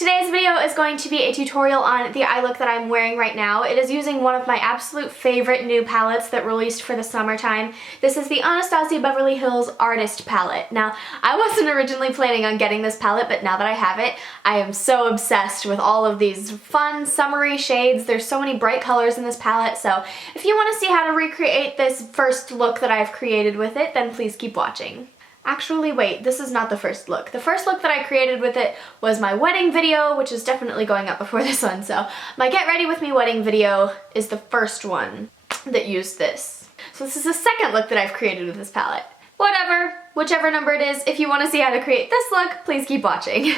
Today's video is going to be a tutorial on the eye look that I'm wearing right now. It is using one of my absolute favorite new palettes that released for the summertime. This is the Anastasia Beverly Hills Artist Palette. Now, I wasn't originally planning on getting this palette, but now that I have it, I am so obsessed with all of these fun, summery shades. There's so many bright colors in this palette, so if you want to see how to recreate this first look that I've created with it, then please keep watching. Actually, wait, this is not the first look. The first look that I created with it was my wedding video, which is definitely going up before this one, so my Get Ready With Me wedding video is the first one that used this. So this is the second look that I've created with this palette. Whatever, whichever number it is, if you want to see how to create this look, please keep watching.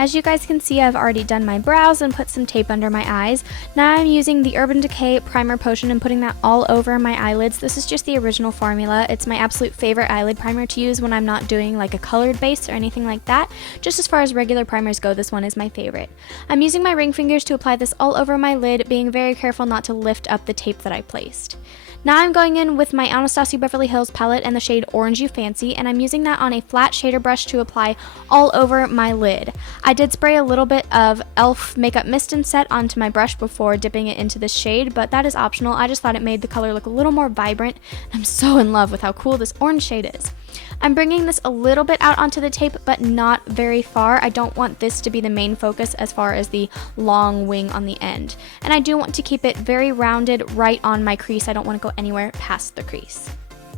As you guys can see, I've already done my brows and put some tape under my eyes. Now I'm using the Urban Decay Primer Potion and putting that all over my eyelids. This is just the original formula. It's my absolute favorite eyelid primer to use when I'm not doing like a colored base or anything like that. Just as far as regular primers go, this one is my favorite. I'm using my ring fingers to apply this all over my lid, being very careful not to lift up the tape that I placed. Now I'm going in with my Anastasia Beverly Hills palette and the shade Orange You Fancy, and I'm using that on a flat shader brush to apply all over my lid. I did spray a little bit of e.l.f. Makeup Mist and Set onto my brush before dipping it into this shade, but that is optional. I just thought it made the color look a little more vibrant, and I'm so in love with how cool this orange shade is. I'm bringing this a little bit out onto the tape, but not very far. I don't want this to be the main focus as far as the long wing on the end. And I do want to keep it very rounded right on my crease. I don't want to go anywhere past the crease.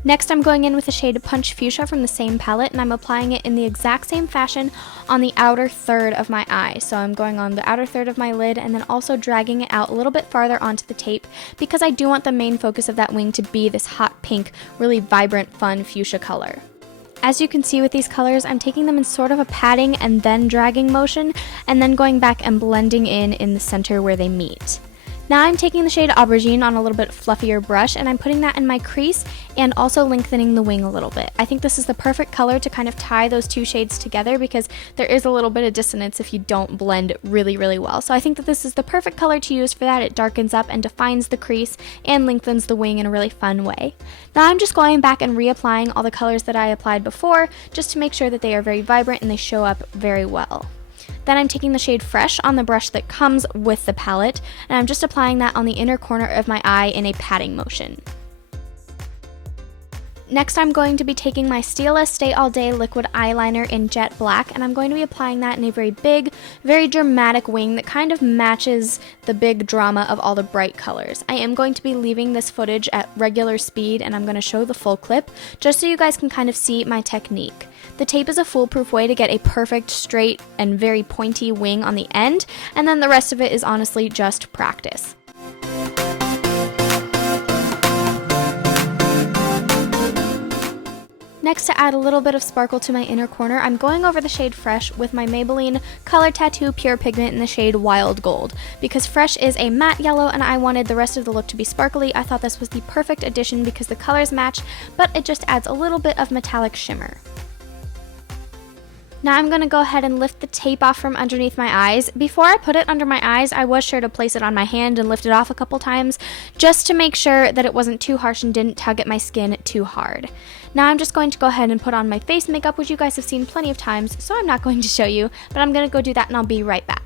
Next, I'm going in with the shade Punch Fuchsia from the same palette, and I'm applying it in the exact same fashion on the outer third of my eye. So I'm going on the outer third of my lid and then also dragging it out a little bit farther onto the tape because I do want the main focus of that wing to be this hot pink, really vibrant, fun fuchsia color. As you can see with these colors, I'm taking them in sort of a patting and then dragging motion, and then going back and blending in the center where they meet. Now I'm taking the shade Aubergine on a little bit fluffier brush, and I'm putting that in my crease and also lengthening the wing a little bit. I think this is the perfect color to kind of tie those two shades together because there is a little bit of dissonance if you don't blend really, really well. So I think that this is the perfect color to use for that. It darkens up and defines the crease and lengthens the wing in a really fun way. Now I'm just going back and reapplying all the colors that I applied before just to make sure that they are very vibrant and they show up very well. Then I'm taking the shade Fresh on the brush that comes with the palette, and I'm just applying that on the inner corner of my eye in a patting motion. Next, I'm going to be taking my Stila Stay All Day liquid eyeliner in jet black, and I'm going to be applying that in a very big, very dramatic wing that kind of matches the big drama of all the bright colors. I am going to be leaving this footage at regular speed, and I'm going to show the full clip just so you guys can kind of see my technique. The tape is a foolproof way to get a perfect, straight, and very pointy wing on the end, and then the rest of it is honestly just practice. Next, to add a little bit of sparkle to my inner corner, I'm going over the shade Fresh with my Maybelline Color Tattoo Pure Pigment in the shade Wild Gold. Because Fresh is a matte yellow and I wanted the rest of the look to be sparkly, I thought this was the perfect addition because the colors match, but it just adds a little bit of metallic shimmer. Now I'm going to go ahead and lift the tape off from underneath my eyes. Before I put it under my eyes, I was sure to place it on my hand and lift it off a couple times just to make sure that it wasn't too harsh and didn't tug at my skin too hard. Now I'm just going to go ahead and put on my face makeup, which you guys have seen plenty of times, so I'm not going to show you, but I'm going to go do that and I'll be right back.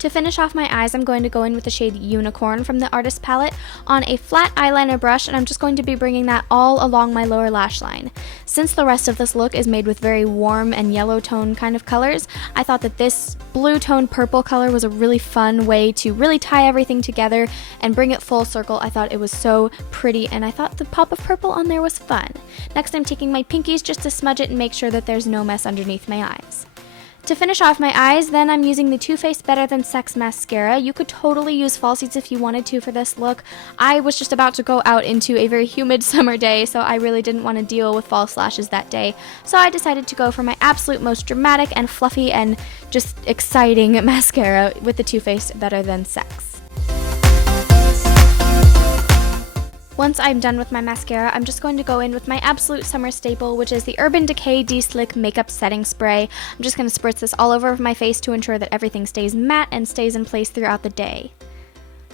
To finish off my eyes, I'm going to go in with the shade Unicorn from the Artist Palette on a flat eyeliner brush, and I'm just going to be bringing that all along my lower lash line. Since the rest of this look is made with very warm and yellow tone kind of colors, I thought that this blue tone purple color was a really fun way to really tie everything together and bring it full circle. I thought it was so pretty, and I thought the pop of purple on there was fun. Next, I'm taking my pinkies just to smudge it and make sure that there's no mess underneath my eyes. To finish off my eyes, then I'm using the Too Faced Better Than Sex mascara. You could totally use falsies if you wanted to for this look. I was just about to go out into a very humid summer day, so I really didn't want to deal with false lashes that day. So I decided to go for my absolute most dramatic and fluffy and just exciting mascara with the Too Faced Better Than Sex. Once I'm done with my mascara, I'm just going to go in with my absolute summer staple, which is the Urban Decay De-Slick Makeup Setting Spray. I'm just going to spritz this all over my face to ensure that everything stays matte and stays in place throughout the day.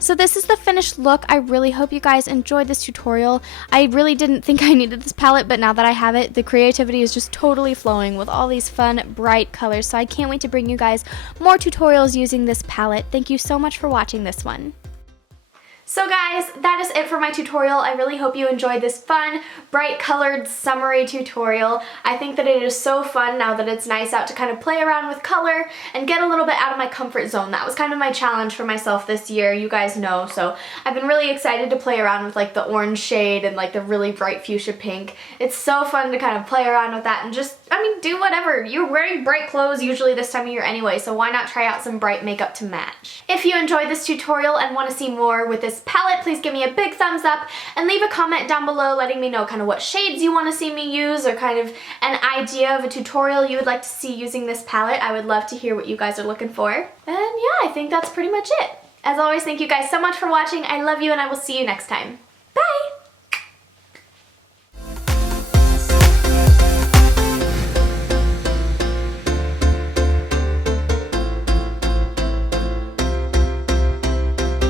So this is the finished look. I really hope you guys enjoyed this tutorial. I really didn't think I needed this palette, but now that I have it, the creativity is just totally flowing with all these fun, bright colors. So I can't wait to bring you guys more tutorials using this palette. Thank you so much for watching this one. So guys, that is it for my tutorial. I really hope you enjoyed this fun, bright colored, summery tutorial. I think that it is so fun now that it's nice out to kind of play around with color and get a little bit out of my comfort zone. That was kind of my challenge for myself this year, you guys know, so I've been really excited to play around with like the orange shade and like the really bright fuchsia pink. It's so fun to kind of play around with that and just, I mean, do whatever. You're wearing bright clothes usually this time of year anyway, so why not try out some bright makeup to match? If you enjoyed this tutorial and want to see more with this palette, please give me a big thumbs up and leave a comment down below letting me know kind of what shades you want to see me use or kind of an idea of a tutorial you would like to see using this palette. I would love to hear what you guys are looking for. And yeah, I think that's pretty much it. As always, thank you guys so much for watching. I love you and I will see you next time.